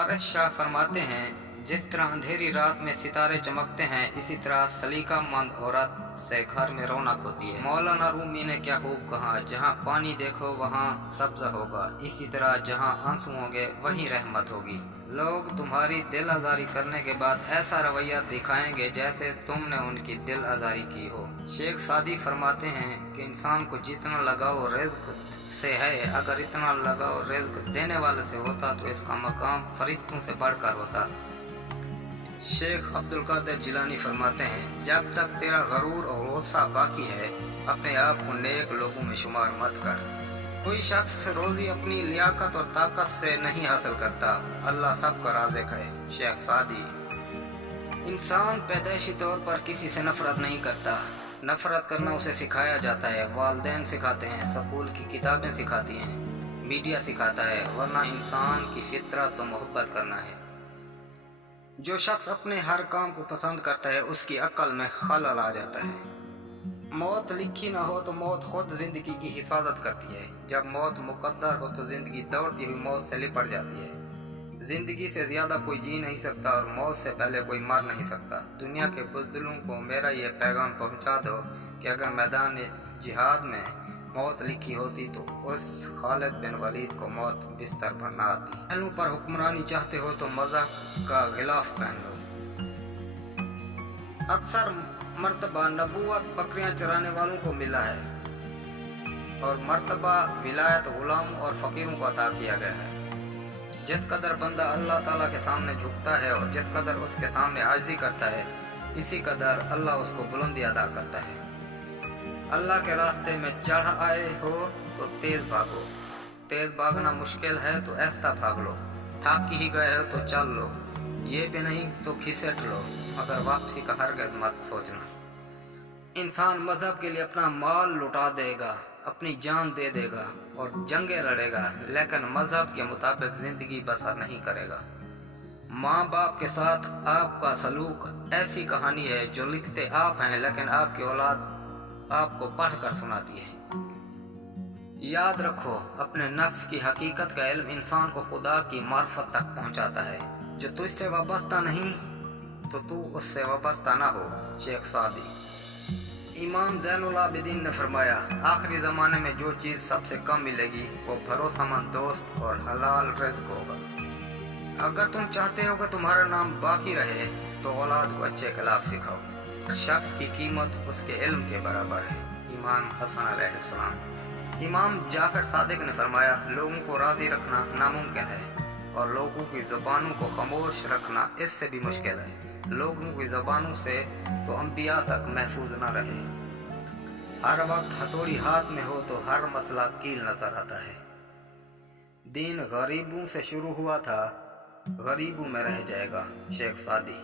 फारस शाह फरमाते हैं, जिस तरह अंधेरी रात में सितारे चमकते हैं, इसी तरह सलीकामंद औरत से घर में रौनक होती है। मौलाना रूमी ने क्या खूब कहा, जहाँ पानी देखो वहाँ सब्जा होगा, इसी तरह जहाँ आंसू होंगे वहीं रहमत होगी। लोग तुम्हारी दिल आज़ारी करने के बाद ऐसा रवैया दिखाएंगे जैसे तुमने उनकी दिल आज़ारी की हो। शेख सादी फरमाते हैं कि इंसान को जितना लगाव रिज़्क से है, अगर इतना लगाव रिज़्क देने वाले से होता तो इसका मकाम फरिश्तों से बढ़कर होता। शेख अब्दुल कादिर जिलानी फरमाते हैं, जब तक तेरा गरूर और गुस्सा बाकी है, अपने आप को नेक लोगों में शुमार मत कर। कोई शख्स रोजी अपनी लियाकत और ताकत से नहीं हासिल करता, अल्लाह सबका राज़िक है। शेख सादी। इंसान पैदाइशी तौर पर किसी से नफरत नहीं करता, नफरत करना उसे सिखाया जाता है। वालिदैन सिखाते हैं, स्कूल की किताबें सिखाती हैं, मीडिया सिखाता है, वरना इंसान की फितरत तो मोहब्बत करना है। जो शख्स अपने हर काम को पसंद करता है, उसकी अक्ल में खलल आ जाता है। मौत लिखी ना हो तो मौत खुद जिंदगी की हिफाजत करती है। जब मौत मुकद्दर हो तो जिंदगी दौड़ती हुई मौत से लिपट जाती है। जिंदगी से ज्यादा कोई जी नहीं सकता और मौत से पहले कोई मर नहीं सकता। दुनिया के बुज़दिलों को मेरा ये पैगाम पहुंचा दो कि अगर मैदान जिहाद में मौत लिखी होती तो उस खालिद बिन वलीद को मौत बिस्तर पर ना आती। पहलू पर हुक्मरानी चाहते हो तो मज़हब का गिलाफ पहन लो। अक्सर मर्तबा नबूवत बकरियां चराने वालों को मिला है और मर्तबा विलायत गुलाम और फ़कीरों को अता किया गया है। जिस कदर बंदा अल्लाह ताला के सामने झुकता है और जिस कदर उसके सामने आजिज़ी करता है, इसी कदर अल्लाह उसको बुलंदी अदा करता है। अल्लाह के रास्ते में चढ़ आए हो तो तेज़ भागो, तेज़ भागना मुश्किल है तो ऐसा भाग लो, थक ही गए हो तो चल लो, ये भी नहीं तो खिसट लो, मगर वापसी का हरगिज़ मत सोचना। इंसान मजहब के लिए अपना माल लुटा देगा, अपनी जान दे देगा और जंगें लड़ेगा, लेकिन मजहब के मुताबिक ज़िंदगी बसर नहीं करेगा। माँ बाप के साथ आपका सलूक ऐसी कहानी है जो लिखते आप हैं, लेकिन आपकी औलाद आपको पढ़कर सुनाती है। याद रखो, अपने नफ्स की हकीकत का इल्म इंसान को खुदा की मार्फत तक पहुँचाता है। जो तुझसे वाबस्ता नहीं तो तू उससे वाबस्ता ना हो। शेख सादी। इमाम ज़ैनुल आबिदीन ने फरमाया, आखिरी ज़माने में जो चीज़ सबसे कम मिलेगी वो भरोसेमंद दोस्त और हलाल रिज़्क होगा। अगर तुम चाहते हो कि तुम्हारा नाम बाकी रहे तो औलाद को अच्छे अखलाक सिखाओ। शख्स की कीमत उसके इल्म के बराबर है। इमाम हसन अलैहिस्सलाम। इमाम जाफर सादिक ने फरमाया, लोगों को राज़ी रखना नामुमकिन है और लोगों की ज़ुबानों को खामोश रखना इससे भी मुश्किल है। लोगों की ज़बानों से तो अंबिया तक महफूज न रहे। हर वक्त हथौड़ी हाथ में हो तो हर मसला कील नजर आता है। दीन गरीबों से शुरू हुआ था, गरीबों में रह जाएगा। शेख सादी।